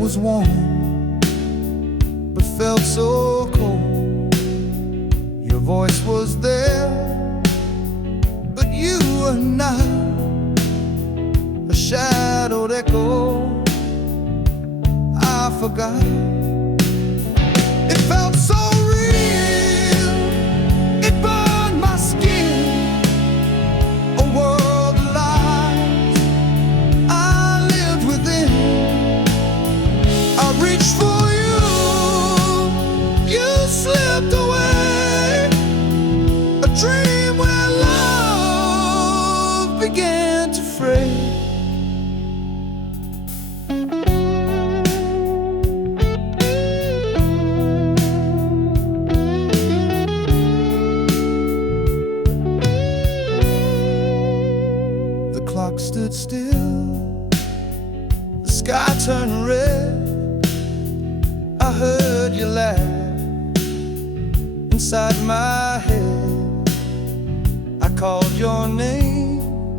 was warm, but felt so cold. Your voice was there, but you were not. A shadowed echo I forgot. It felt so real, it burned my skin. A world of lies I lived within. I reached for you, you slipped away. A dream where love began to fray. Stood still, the sky turned red. I heard you laugh inside my head. I called your name,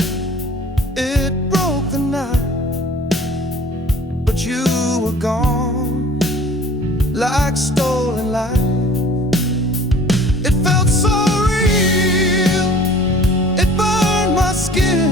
it broke the night, but you were gone like stolen light. It felt so real, it burned my skin.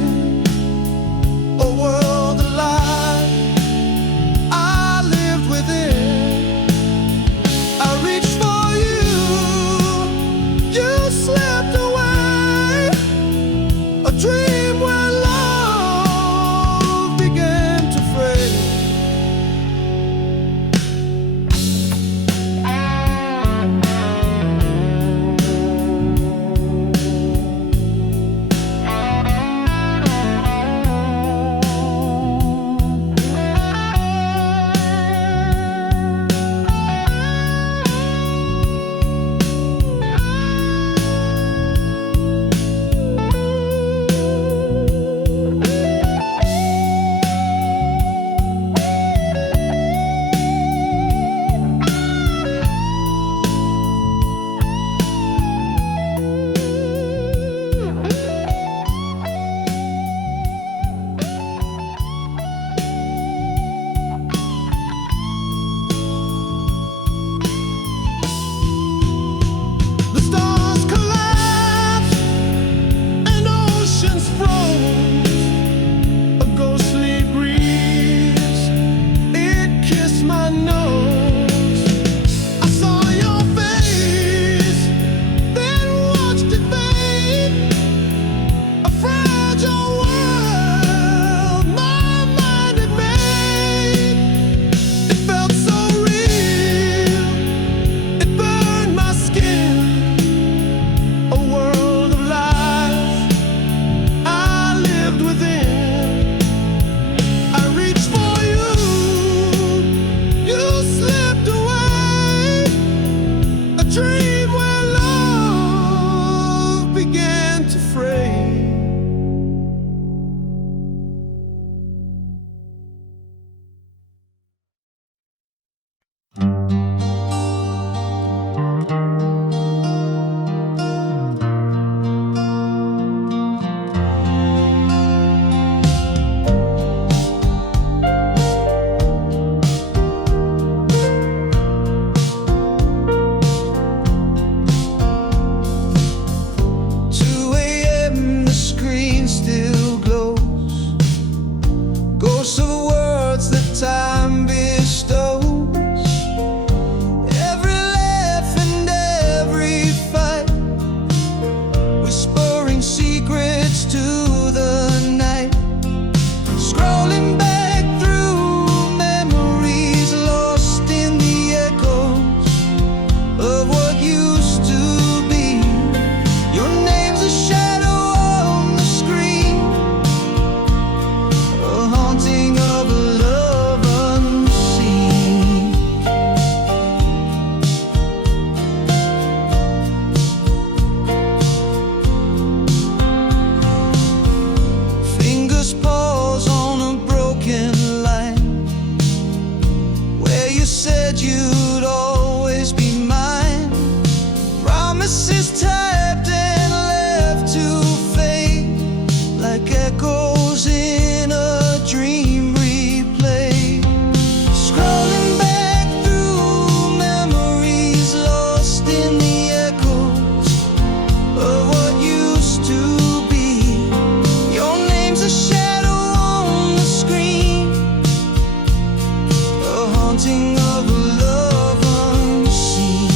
haunting of a love unseen.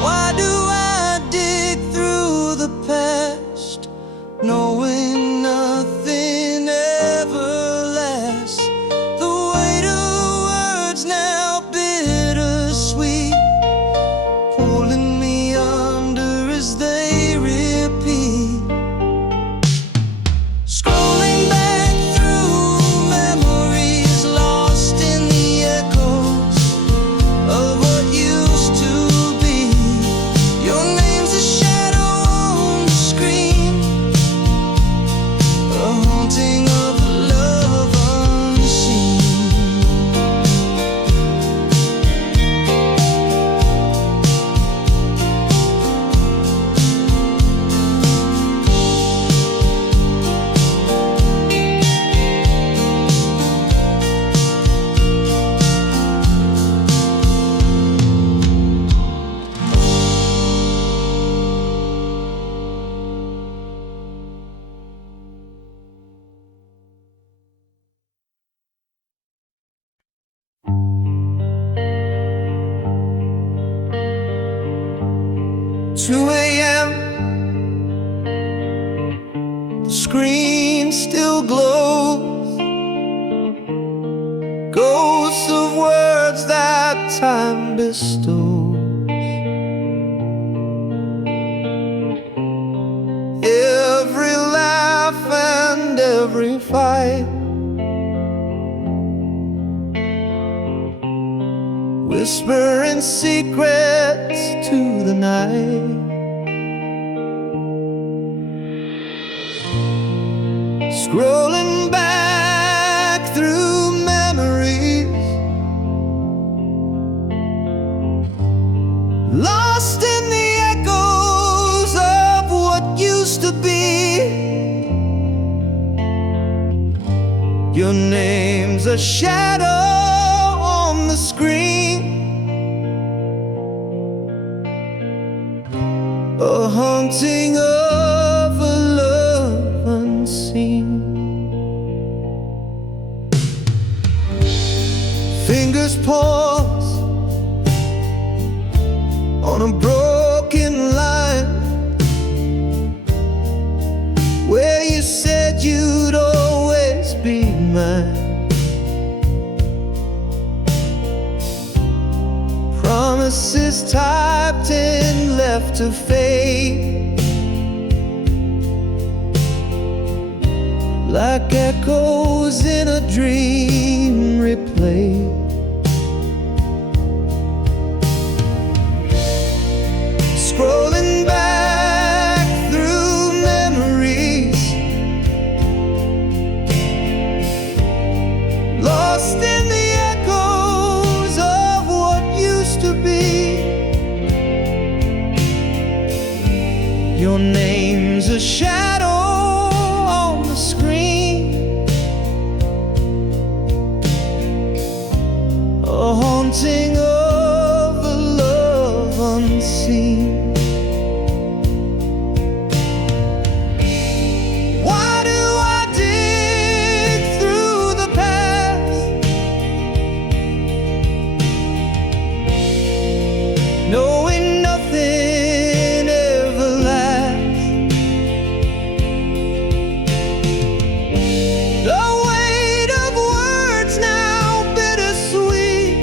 Why do I dig through the past, knowing nothing ever lasts? The weight of words now bittersweet, pulling me under as they repeat. Scrolling back through memories, lost in the echoes of what used to be. Your name's a shadow on the screen, a haunting of a love unseen. Two a.m. The screen still glows, ghosts of words that time bestows. Every laugh and every fight, whispering secrets to the night. Scrolling back through memories, lost in the echoes of what used to be. Your name's a shadow on the screen, a haunting of a love unseen. Fingers pause on a broken line where you said you'd always be mine. Promises typed and left to fade, like echoes in a dream replayed. Scrolling back through memories, lost in the echoes of what used to be. Your name's a shadow on the screen, a haunting of a love unseen. Why do I dig through the past, knowing nothing ever lasts? The weight of words now bittersweet,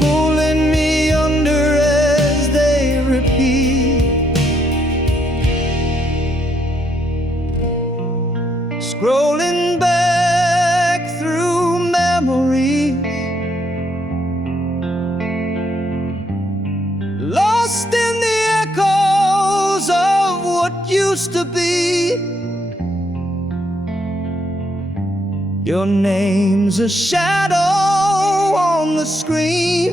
pulling me under as they repeat. Scrolling back through memories, lost in the echoes of what used to be. Your name's a shadow on the screen,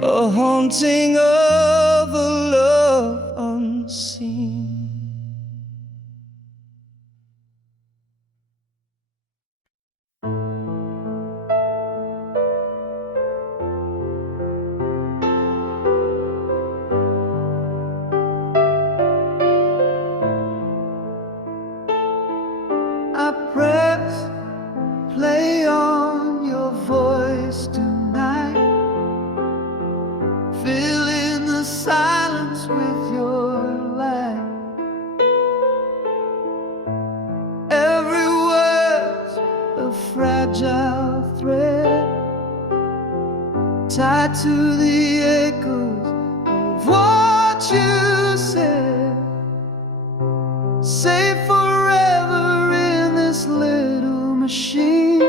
a the haunting of a love unseen. I press play on your voice tonight, filling the silence with your light. Every word's a fragile thread, tied to the echoes of what you said. Safe forever in this little machine,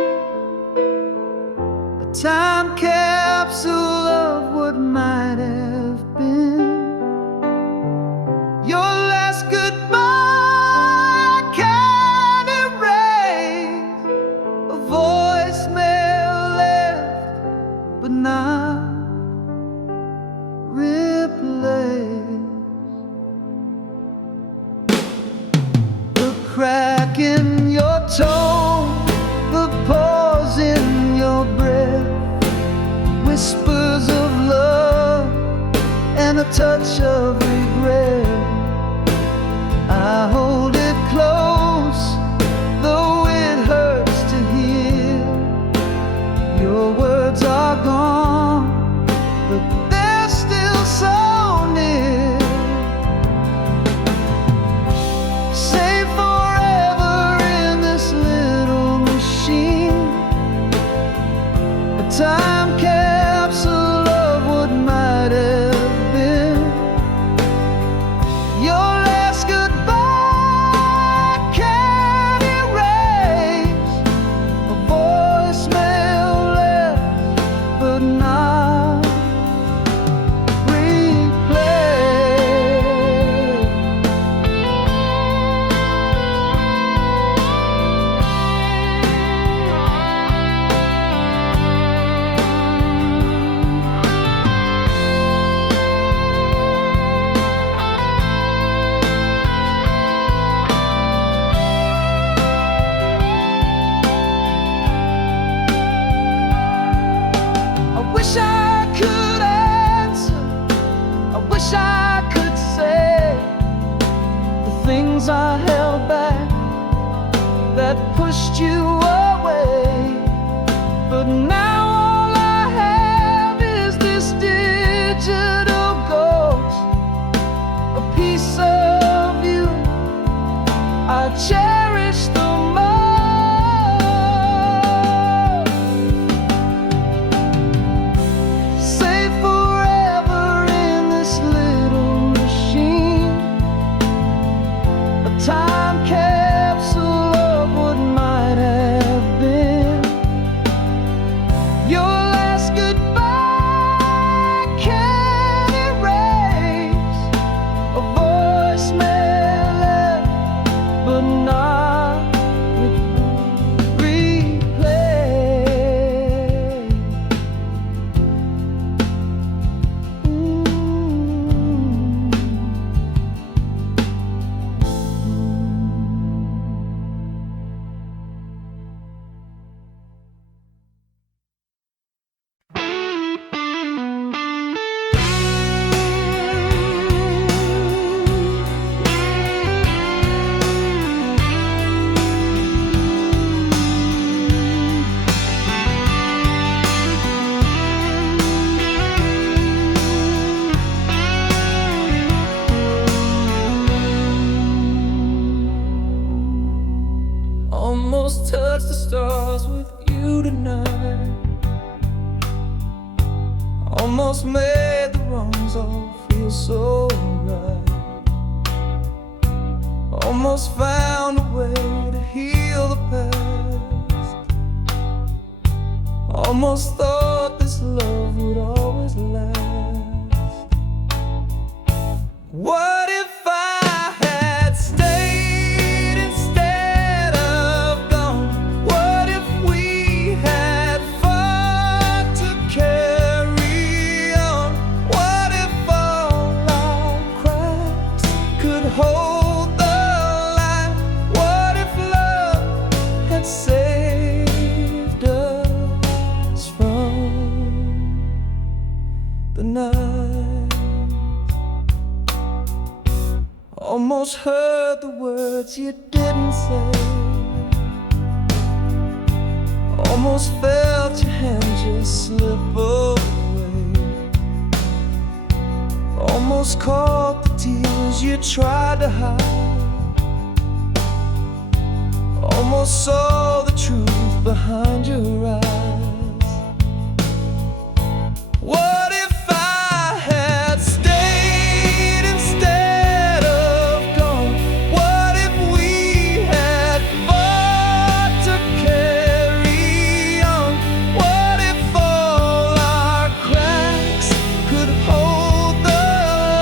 a time capsule of what might have been. Your last goodbye can't erase a voicemail left but not replaced. The crack in your tone, the pause in your breath, whispers of love and a touch of regret. I hold it close, though it hurts to hear. Your words are gone, but they're still so near. Safe forever in this little machine, a time capsule of what might have been. Your last goodbye can't erase a voicemail left but not replayed. I wish I could answer, I wish I could say the things I held back that pushed you away. But now all I have is this digital ghost, a piece of you I cherish the most. Safe forever in this little machine, a time capsule of what might have been. Your last goodbye can't erase a voicemail left but not replayed. Almost touched the stars with you tonight, almost made the wrongs all feel so right, almost found a way to heal the past, almost thought this love would always last. What if I had stayed instead of gone? What if we had fought to carry on? Almost heard the words you didn't say. Almost felt your hand just slip away. Almost caught the tears you tried to hide. Almost saw the truth behind your eyes. What if I had stayed instead of gone? What if we had fought to carry on? What if all our cracks could hold the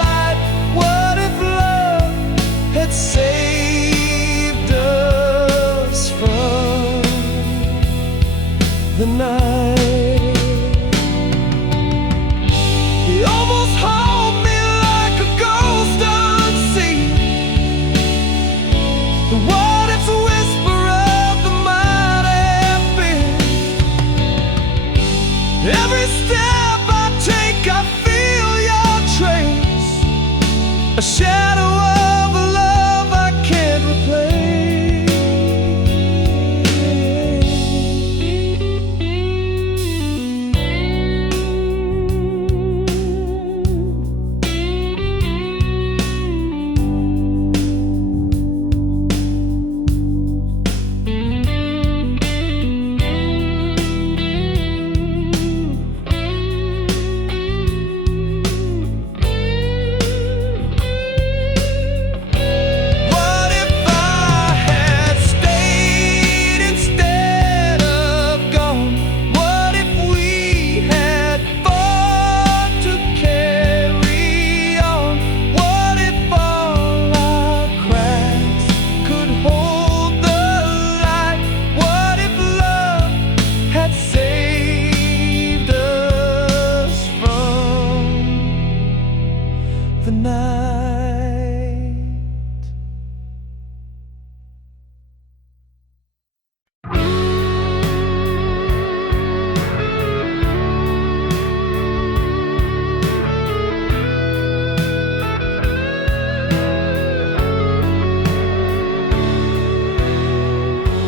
light? What if love had saved us from the night? He almost held me like a ghost unseen. The what if's a whisper of the mighty fear. Every step I take, I feel your trace. A shadow of a love I can't replace. What if I had stayed instead of gone? What if we had fought to carry on? What if all our cracks could hold the light? What if love had saved us from the night?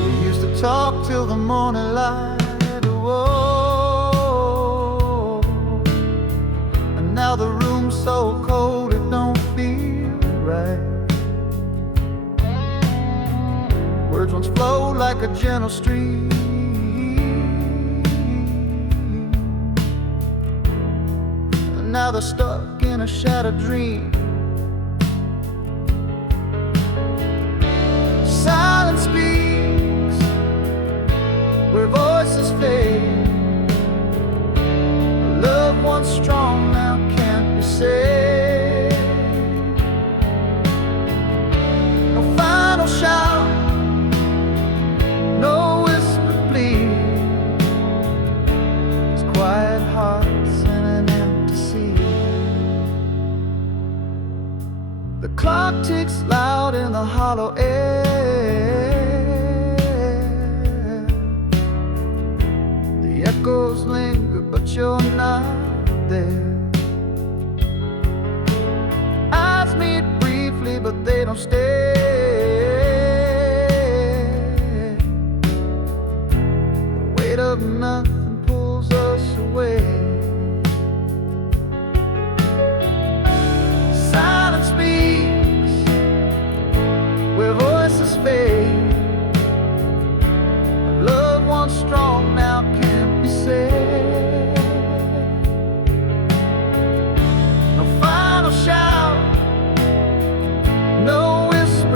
We used to talk till the morning light, whoa. And now the room's so cold it don't feel right. Words once flowed like a gentle stream, and now they're stuck in a shattered dream. Silence speaks where voices fade. Love once strong now can't be saved. No final shout, no whispered plea. It's quiet hearts and an empty sea. The clock ticks loud in the hollow air. The echoes linger, but you're not there. Eyes meet briefly, but they don't stay. The weight of nothing pulls us away. Silence speaks where voices fade. Love once strong now can't be saved. No final shout, no whisper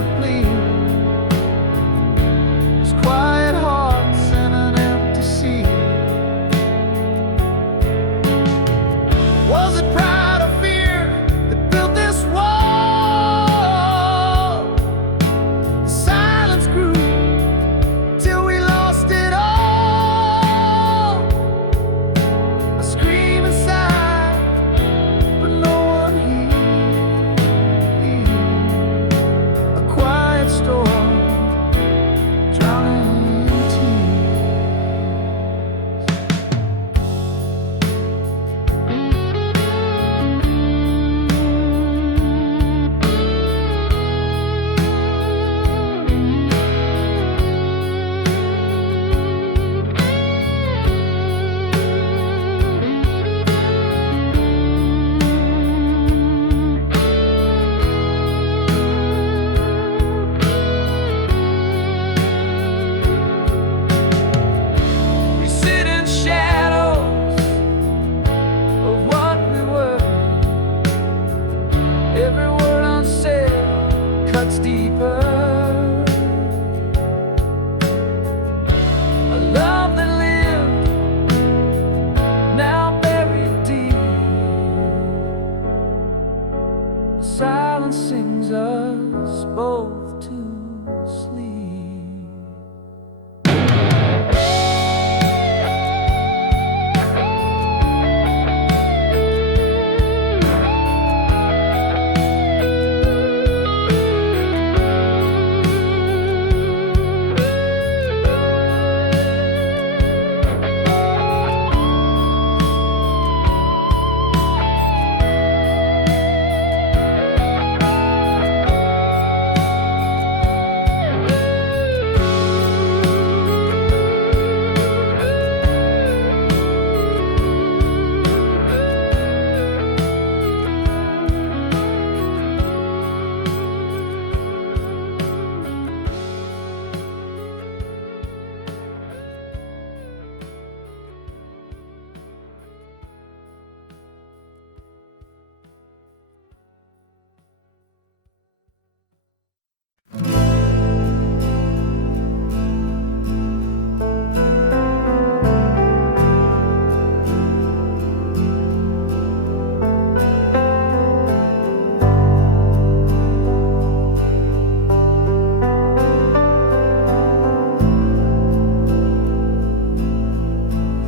silence sings us both to sleep.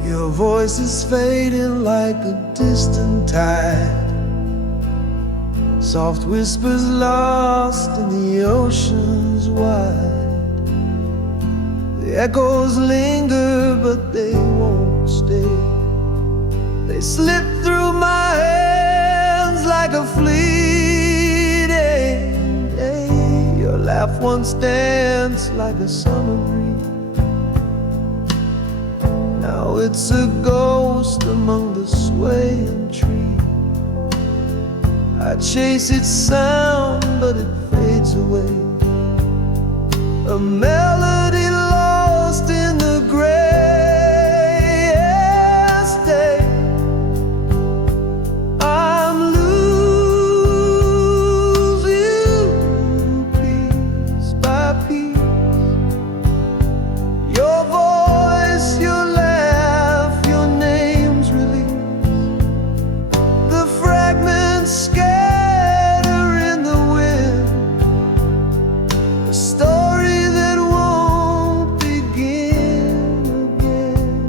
Your voice is fading like a distant tide, soft whispers lost in the oceans wide. The echoes linger, but they won't stay. They slip through my hands like a fleeting day. Your laugh once danced like a summer breeze. Now it's a ghost among the swaying trees. I chase its sound, but it fades away. A melody lost in the grayest day. I'm losing piece by piece. Your voice, your laugh, your name's released. The fragments scatter in the wind. A story that won't begin again.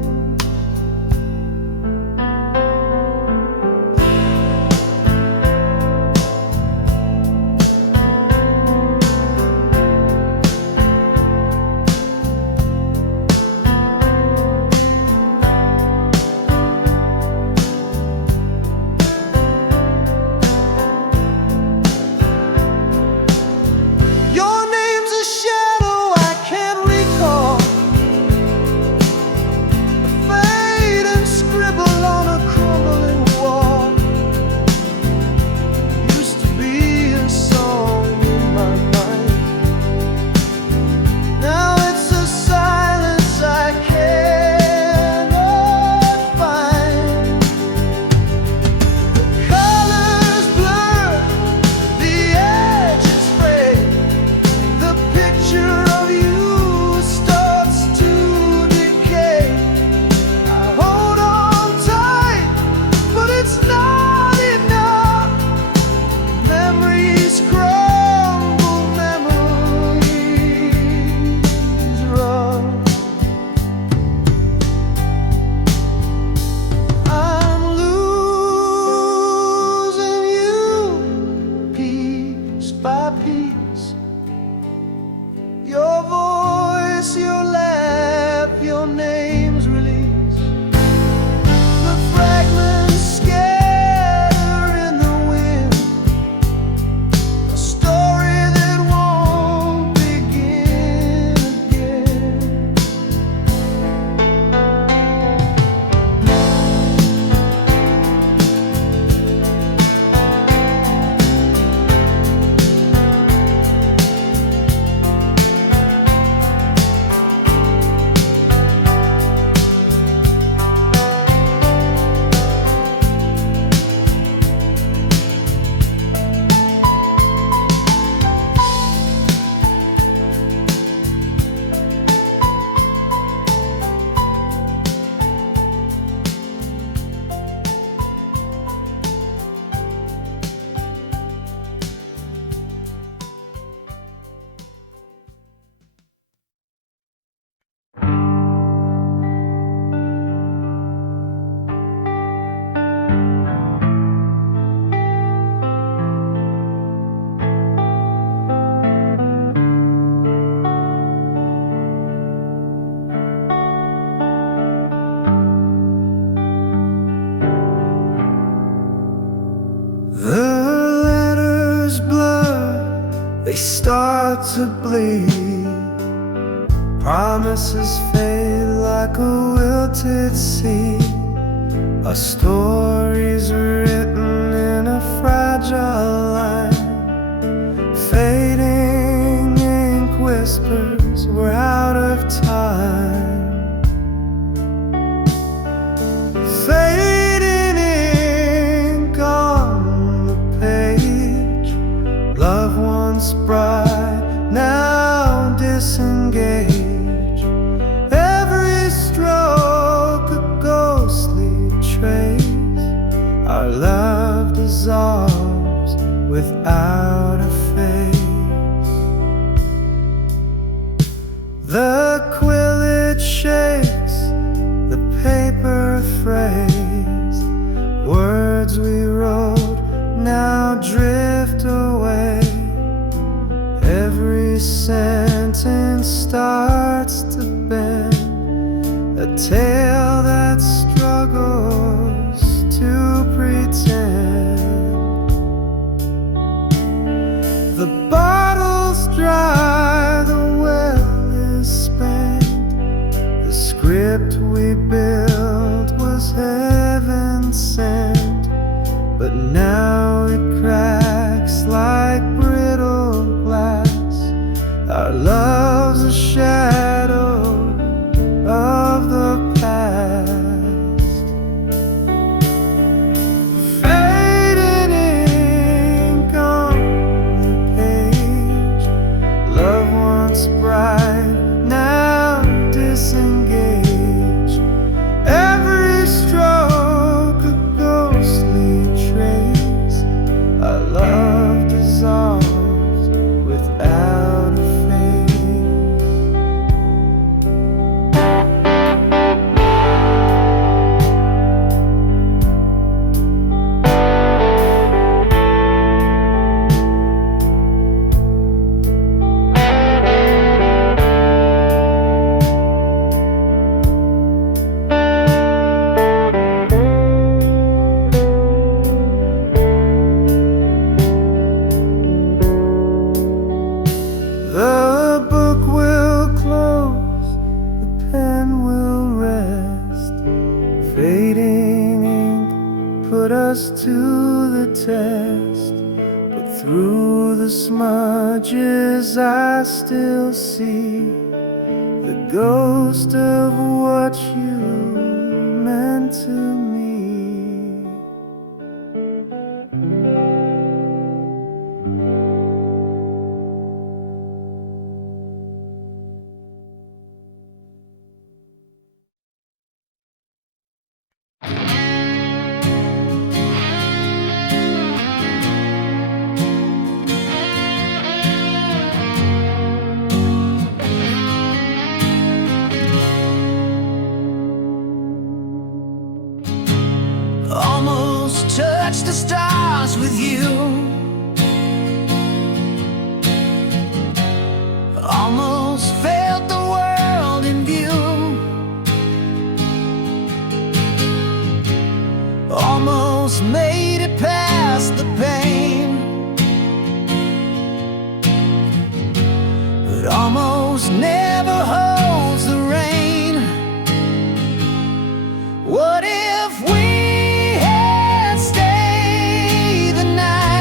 The letters blur, they start to bleed. Promises fade like a wilted seed. Our stories written in a fragile line. Fading ink whispers we're out of time. Fading ink on the page. Love once bright, now disengaged. Every stroke a ghostly trace. Our love dissolves without a face. The quill it shakes, the paper phrase. Words we wrote now drift away. Every sentence starts to bend, a tale that struggles to pretend. The bottle's dry, the well is spent. The script we built was heaven sent, but now it cracks like brittle glass. Our love's a shadow of the past. Fading ink on the page. Love once bright, now disengaged. Every stroke a ghostly trace. Our love dissolves without a face. The book will close, the pen will rest. Fading ink put us to the test, but through the smudges I still see the ghost of what you meant to me. Almost touched the stars with you. Almost felt the world in view. Almost made it past the pain, but almost never holds the rain. What if we had stayed the night?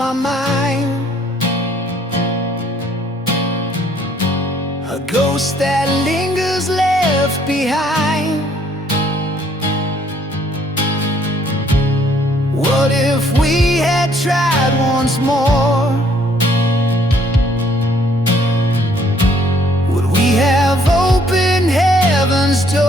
my mind, a ghost that lingers left behind. What if we had tried once more? Would we have opened heaven's door?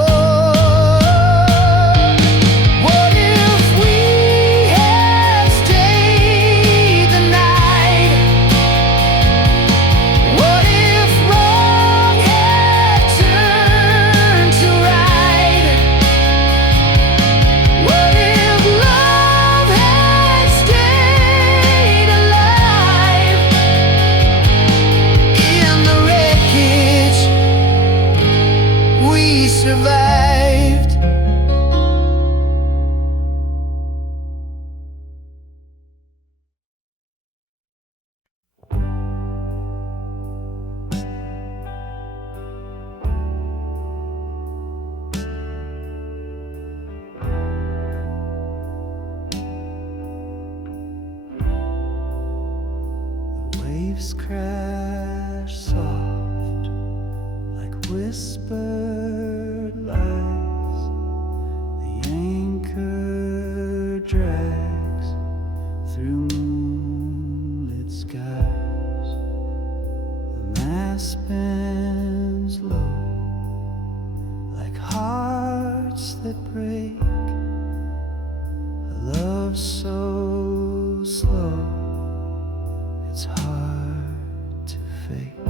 Survived. The waves crash soft like whispered lies. The anchor drags through moonlit skies. The mast bends low like hearts that break. A love so slow it's hard to fake.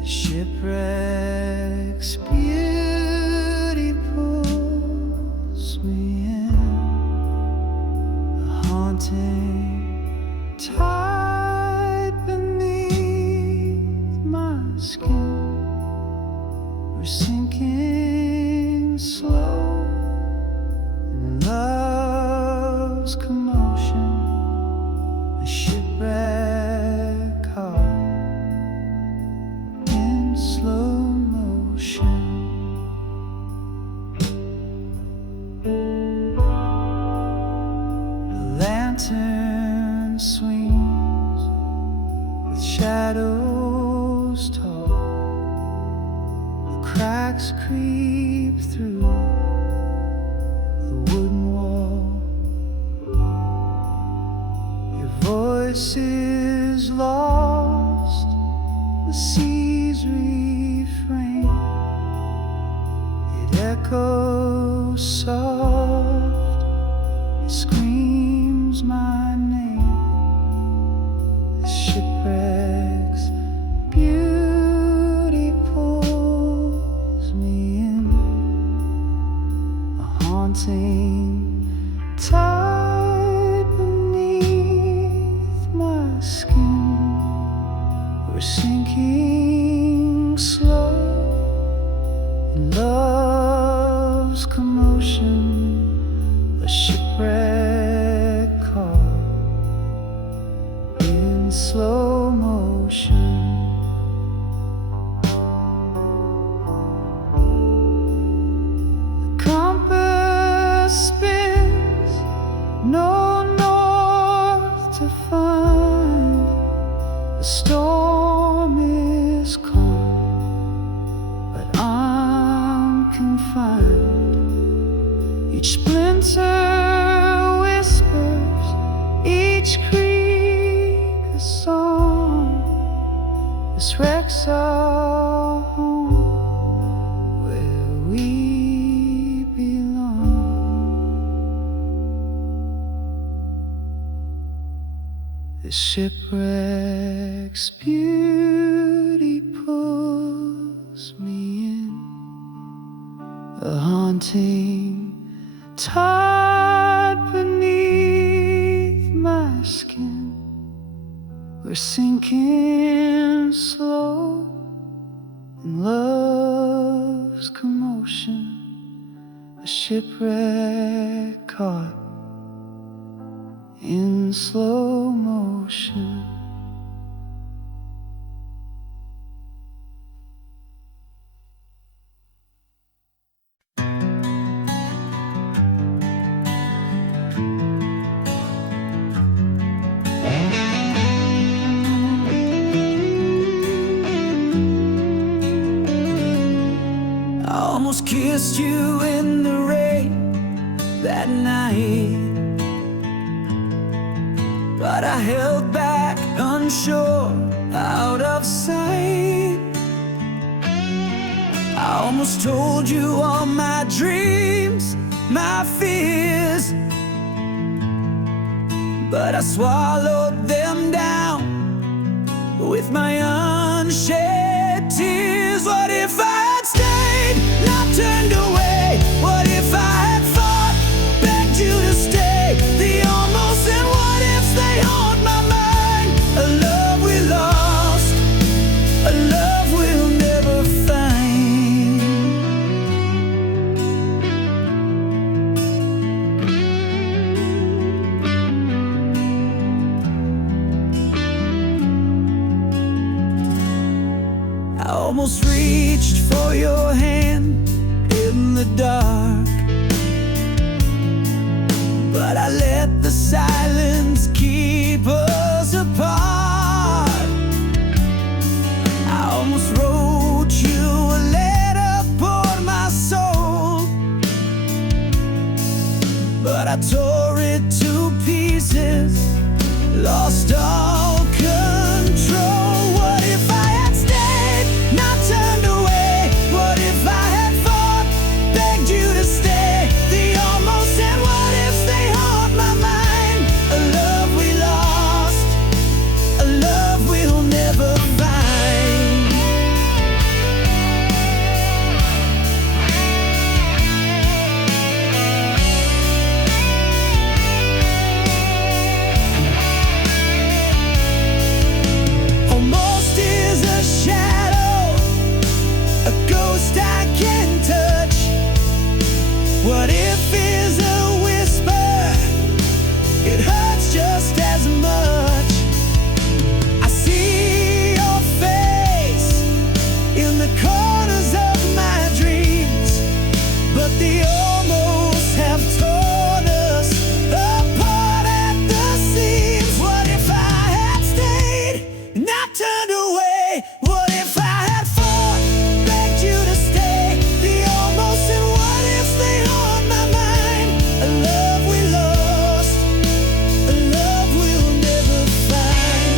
The shipwreck's beauty pulls me in, a haunting tide beneath my skin. We're sinking slow in love's commotion, a shipwreck heart in slow motion. The lantern swings with shadows tall. The cracks creep through the wooden wall. Your voice is lost, the sea's refrain. It echoes soft, it screams my name. The shipwreck's beauty pulls me in, a haunting tide beneath my skin. We're sinking slow in love's commotion, a shipwreck caught in slow motion. The compass spins, no north to find. The storm is calm, but I'm confined. Each splinter whispers, each creak a song. This wreck's our home, where we belong. The shipwreck's beauty pulls me in, a haunting tide beneath my skin. We're sinking slow in love's commotion, a shipwreck caught in slow motion. but I held back, unsure, out of sight. I almost told you all my dreams, my fears, but I swallowed them down with my unshed tears. What if I had stayed, not turned away? What if I had fought, begged you to stay? The almost and what ifs, they haunt my mind. A love we lost, a love we'll never find. I almost reached for your hand in the dark, but I let the silence keep us apart. I almost wrote you a letter, poured my soul, but I tore it to pieces, lost all control. What if I had stayed, not turned away? What if I had fought, begged you to stay? The almost and what ifs, they haunt my mind. A love we lost, a love we'll never find. Almost is a shadow, a ghost I can't touch. What if is a whisper, it hurts just as much. I see your face in the corners of my dreams, but the almost have torn us apart at the seams. What if I had stayed, not turned away? What if I had fought, begged you to stay? The almost and what ifs, they haunt my mind. A love we lost, a love we'll never find.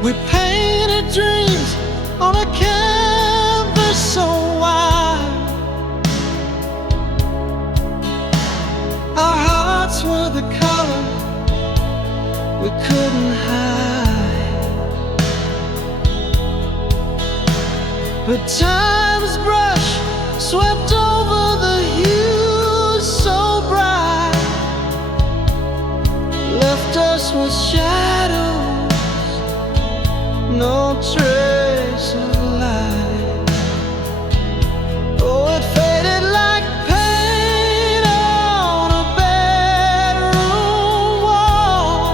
We painted dreams on a canvas so wide. Our hearts were the color we couldn't hide, but time's brush swept over the hues so bright, left us with shadows, no trace of light. Oh, it faded like paint on a bedroom wall.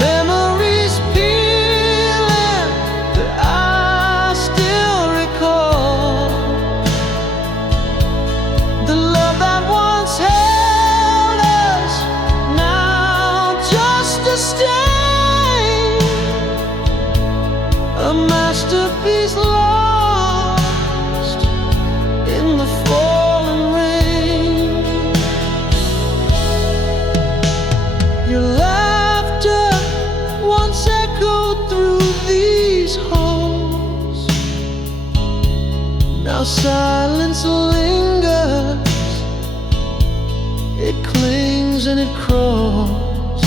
Memories peeling that I still recall. The love that once held us, now just a stain. A masterpiece lost in the falling rain. Your laughter once echoed through these halls. Now silence lingers, it clings and it crawls.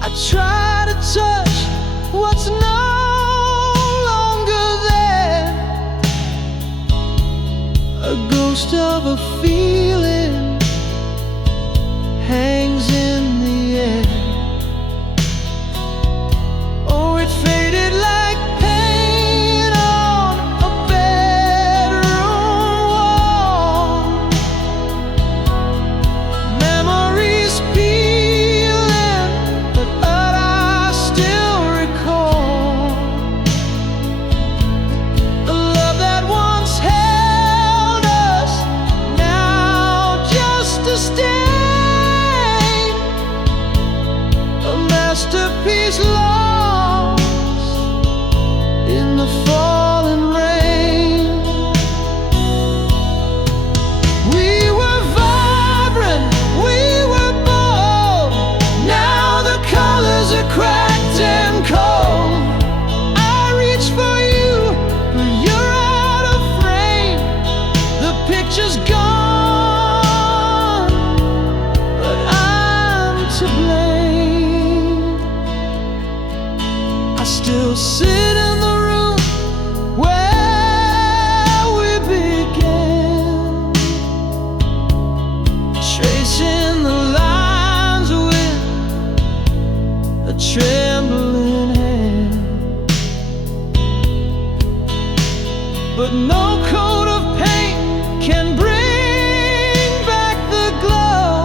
I try to touch what's no longer there, A ghost of a feeling hangs in the air. Oh, it faded like paint on a bedroom wall. Memories peeling, but I still recall the love that once held us, now just a stain, a masterpiece lost in the falling rain. We were vibrant, we were bold. Now the colors are cracked and cold. I reach for you, but you're out of frame. The picture's gone, but I'm to blame. I still sit in the room where we began, tracing the lines with a trembling hand. But no coat of paint can bring back the glow.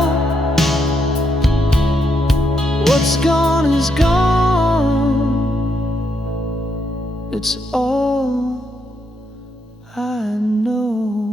What's gone is gone. It's all I know.